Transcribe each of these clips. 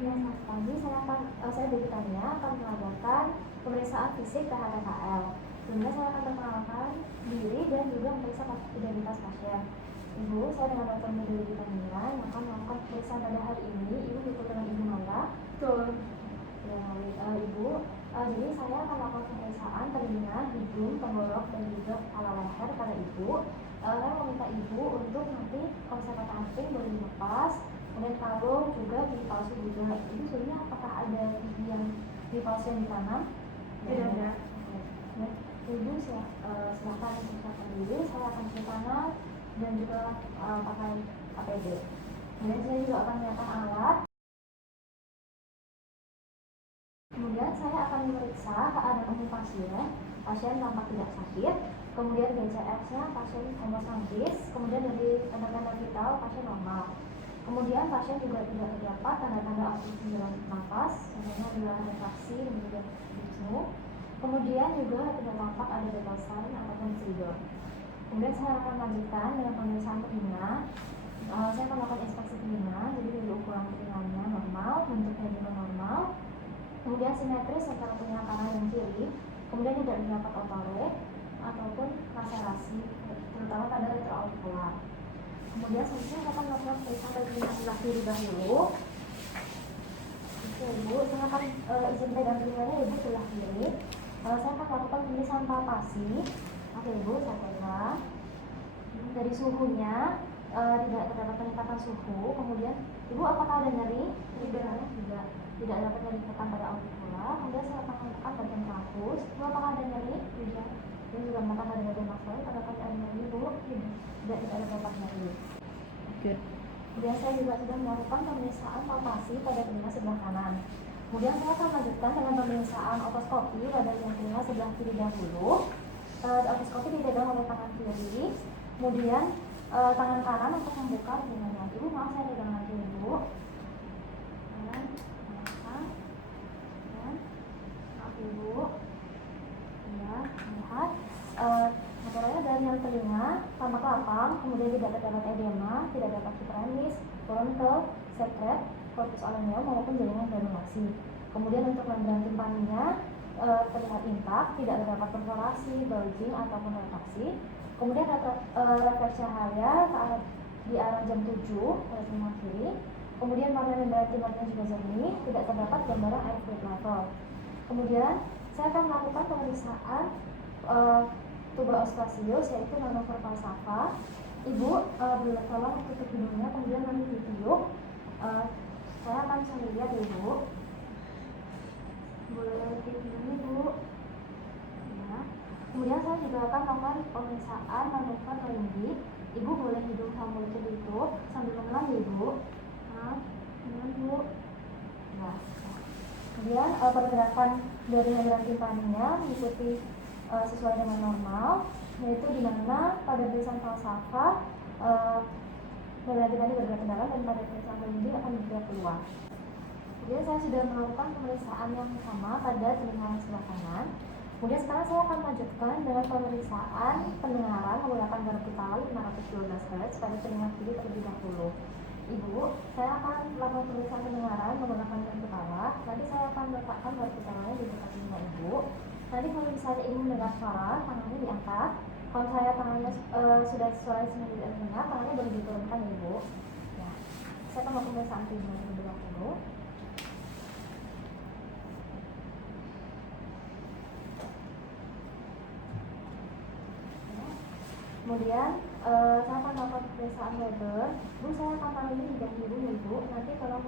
Ya, selamat pagi. Saya Devitania akan mengadakan pemeriksaan fisik terhadap KL. Sebelumnya saya akan memperkenalkan diri dan juga memeriksa identitas pasien. Ibu, saya dengan Dr. Devitania yang akan melakukan pemeriksaan pada hari ini. Ibu ikut dengan Ibu Manda. Betul. Ya, Ibu. Jadi saya akan melakukan pemeriksaan telinga, hidung, tenggorok, dan juga kepala leher pada Ibu. Saya meminta Ibu untuk nanti kalau saya kata anting boleh dilepas. Kemudian kalung juga gigi palsu juga. Ibu sebenarnya apakah ada gigi yang gigi palsu yang ditanam? Tidak ada. Ya, Ibu silakan siapkan diri. Saya akan cuci tangan dan juga pakai APD. Kemudian saya juga akan menyiapkan alat. Kemudian saya akan memeriksa keadaan umum pasien. Pasien tampak tidak sakit. Kemudian BCS-nya pasien homosantis. Kemudian dari tanda-tanda vital pasien normal. Kemudian pasien juga tidak terdapat tanda-tanda obstruksi jalan nafas, contohnya adalah retraksi dan juga disnu. Kemudian juga tidak tampak ada vital sign ataupun stridor. Kemudian saya akan lanjutkan dengan pemeriksaan telinga. Saya akan melakukan inspeksi telinga, jadi dari ukuran telinganya normal, bentuknya juga normal. Kemudian simetris antara telinga kanan dan kiri. Kemudian tidak terdapat otorek ataupun laserasi, terutama pada retroauricular. Kemudian selanjutnya saya akan melakukan pemeriksaan pada telinga sebelah kiri dahulu. Oke Ibu, saya akan izin pegang telinganya Ibu sebelah kiri. Saya akan melakukan pemeriksaan palpasi. Oke Ibu, saya pegang. Dari suhunya tidak terdapat peningkatan suhu. Kemudian Ibu apakah ada nyeri? Tidak dapat peningkatan pada auricula. Kemudian saya akan menekan bagian trachus. Ibu apakah ada nyeri? Tidak. Ini juga menekan pada bagian mastoid. Apakah ada nyeri Ibu? Tidak ada dapat nyeri. Oke. Kemudian saya juga sudah melakukan pemeriksaan palpasi pada telinga sebelah kanan. Kemudian saya akan lanjutkan dengan pemeriksaan otoskopi pada telinga sebelah kiri dahulu. Otoskopi dipegang oleh tangan kiri. Kemudian tangan kanan untuk membuka telinganya. Ibu maaf saya pegang lagi Ibu. Dan maaf Ibu. Ya, lihat. Materialnya dari yang telinga tampak lapang, kemudian tidak terdapat edema, tidak dapat hiperemis, turun ke sekret, corpus oleum maupun jaringan granulasi. Kemudian untuk membran timpaninya terlihat intak, tidak terdapat perforasi, bulging ataupun retraksi. Kemudian refleks cahaya di arah jam 7 pada telinga kiri. Kemudian warna membran timpaninya juga jernih, tidak terdapat gambaran air fluid level. Kemudian saya akan melakukan pemeriksaan tuba oskasius, yaitu manuver falsafa. Ibu boleh tolong tutup hidungnya, kemudian nanti ditiup. Saya akan cari lihat Ibu. Boleh tiup hidungnya Ibu. Ya. Kemudian saya juga akan melakukan pemeriksaan manuver laryngit. Ibu boleh hidung sama mulutnya ditutup sambil mengelam Ibu. Nah, Ibu. Ya. Kemudian pergerakan dari membran timpaninya mengikuti sesuai dengan normal, yaitu di mana pada pemeriksaan falsafa membran timpani bergerak ke dalam dan pada pemeriksaan laryngit akan bergerak keluar. Kemudian saya sudah melakukan pemeriksaan yang sama pada telinga yang sebelah kanan. Kemudian sekarang saya akan lanjutkan dengan pemeriksaan pendengaran menggunakan vertikal 512 Hz pada telinga kiri terlebih dahulu. Ibu, saya akan melakukan pemeriksaan pendengaran menggunakan vertikal. Nanti saya akan meletakkan vertikalnya di dekat telinga Ibu. Nanti kalau misalnya Ibu mendengar suara, tangannya diangkat. Kalau saya tangannya sudah sesuai dengan telinga, tangannya boleh diturunkan Ibu. Ya. Saya akan melakukan pemeriksaan telinga terlebih dahulu. Kemudian saya akan melakukan pemeriksaan Weber. Bu, saya akan panggil di dahi Ibu. Nanti tolong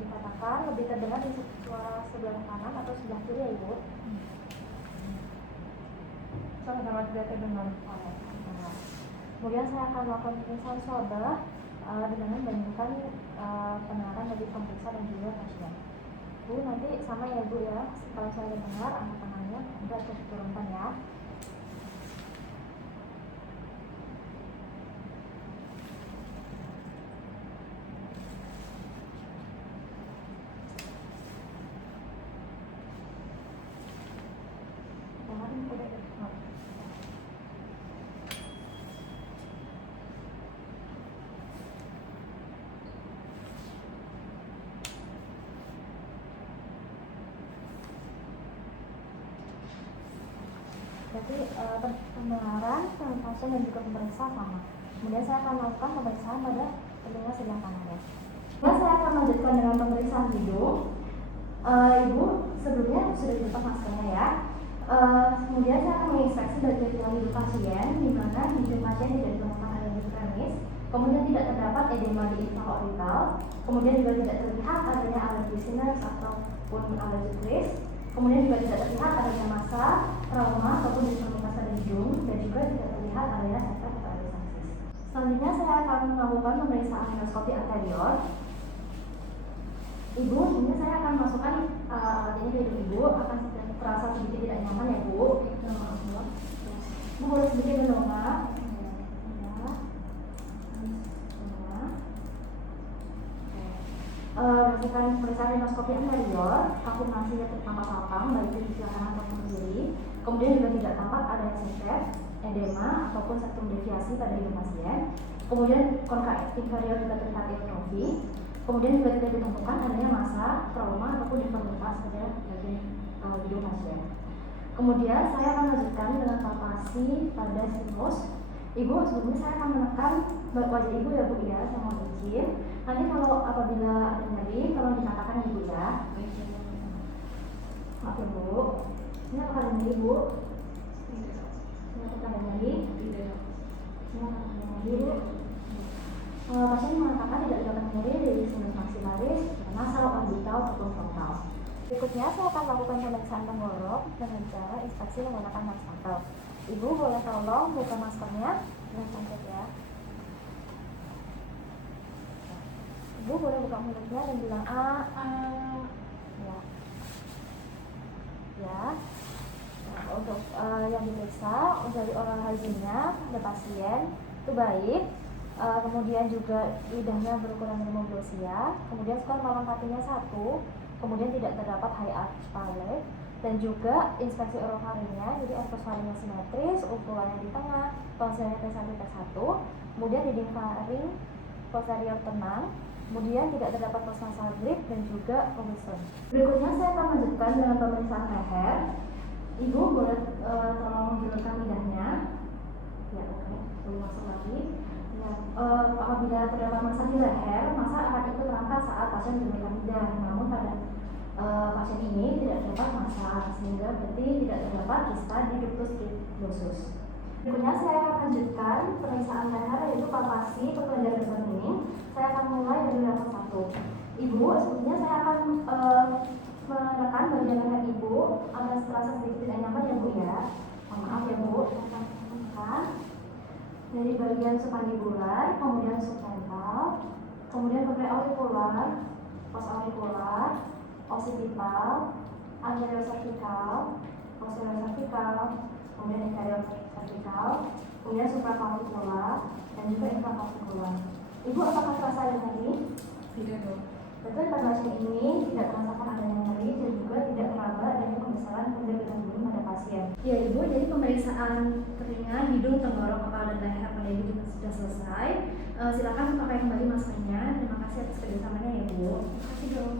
dikatakan lebih terdengar di suara sebelah kanan atau sebelah kiri ya Ibu. Sama-sama tidak terdengar. Kemudian saya akan melakukan pemeriksaan swabah dengan membandingkan pendengaran dari pemeriksa dan juga pasien. Bu, nanti sama ya Bu ya. Kalau saya dengar angkat tangannya, udah turunkan ya. nanti pendengaran, pernafasan dan juga pemeriksaan sama. Kemudian saya akan melakukan pemeriksaan pada telinga sebelah kanan ya. Kemudian saya akan lanjutkan dengan pemeriksaan hidung. Ibu sebelumnya sudah ditutup maskernya ya. Kemudian saya akan menginspeksi bagian hidung pasien, di mana hidung pasien tidak ditemukan adanya kremis, kemudian tidak terdapat edema di infraorbital, kemudian juga tidak terlihat adanya alergi sinus ataupun alergi kris, kemudian juga tidak terlihat adanya massa, trauma ataupun disformitas pada hidung, dan juga tidak terlihat adanya sefret atau epistaxis. Selanjutnya saya akan melakukan pemeriksaan endoskopi anterior. Ibu, ini saya akan masukkan alat ini ke hidung ibu, akan terasa sedikit tidak nyaman ya Bu. Ibu boleh sedikit mendongak. Berdasarkan pemeriksaan endoskopi anterior, afirmasinya tampak lapang baik di sisi kanan maupun kiri. Kemudian juga tidak tampak adanya sefret, edema ataupun septum deviasi pada hidung pasien. Kemudian konka inferior juga terlihat eutrofi. Kemudian juga tidak ditemukan adanya massa, trauma ataupun deformitas pada bagian hidung pasien. Kemudian saya akan lanjutkan dengan palpasi pada sinus. Ibu, sebelumnya saya akan menekan wajah ibu ya Bu ya, saya mau izin. Nanti kalau apabila ada nyeri, tolong dikatakan ibu ya. Maaf ya Bu. Ini apakah ada nyeri Bu? Ini apakah ada nyeri? Ini apakah ada nyeri Bu? Pasien mengatakan tidak dapat nyeri dari sinus maxillaris, nasal, orbital, ataupun frontal. Berikutnya saya akan melakukan pemeriksaan tenggorok dengan cara inspeksi menggunakan wastafel. Ibu boleh tolong buka maskernya dengan cantik ya. Ibu boleh buka mulutnya dan bilang A. Ya. Ya. Nah, untuk yang diperiksa dari oral hygiene-nya pada pasien itu baik. Kemudian juga lidahnya berukuran hemoglossia, kemudian skor melengkapinya 1, kemudian tidak terdapat high arch palate, dan juga inspeksi orofaringnya, jadi ortofaringnya simetris, ukurannya di tengah, tonsilnya T1 T1, kemudian dinding faring posterior tenang, kemudian tidak terdapat postnasal drip dan juga Robinson. Berikutnya saya akan lanjutkan dengan pemeriksaan leher. Ibu boleh tolong menjulurkan lidahnya. Ya oke, boleh masuk lagi. Ya, apabila terdapat massa di leher, massa akan ikut terangkat saat pasien diberikan lidah. Namun pada pasien ini tidak terdapat massa, sehingga berarti tidak terdapat kista di ductus tuberosus. Berikutnya saya akan lanjutkan pemeriksaan leher, yaitu palpasi perkelenjaran bening. Saya akan mulai dari level 1. Ibu, sebelumnya saya akan menekan bagian leher ibu agar terasa sedikit tidak nyaman ya Bu ya. Maaf ya Bu, saya akan menekan dari bagian submandibular, kemudian subfrontal, kemudian ke preaurikular, postaurikular, occipital, anterior cervical, posterior cervical, kemudian inferior cervical, kemudian supraclavicular, dan juga infraclavicular. Ibu apakah terasa ada nyeri? Tidak dong. Betul, pada pasien ini tidak merasakan adanya nyeri dan juga tidak meraba adanya pembesaran kelenjar getah bening pada pasien. Ya Ibu, jadi pemeriksaan telinga, hidung, tenggorok, kepala, dan leher pada Ibu sudah selesai. Silakan pakai kembali maskernya. Terima kasih atas kerjasamanya ya Bu. Terima kasih dong.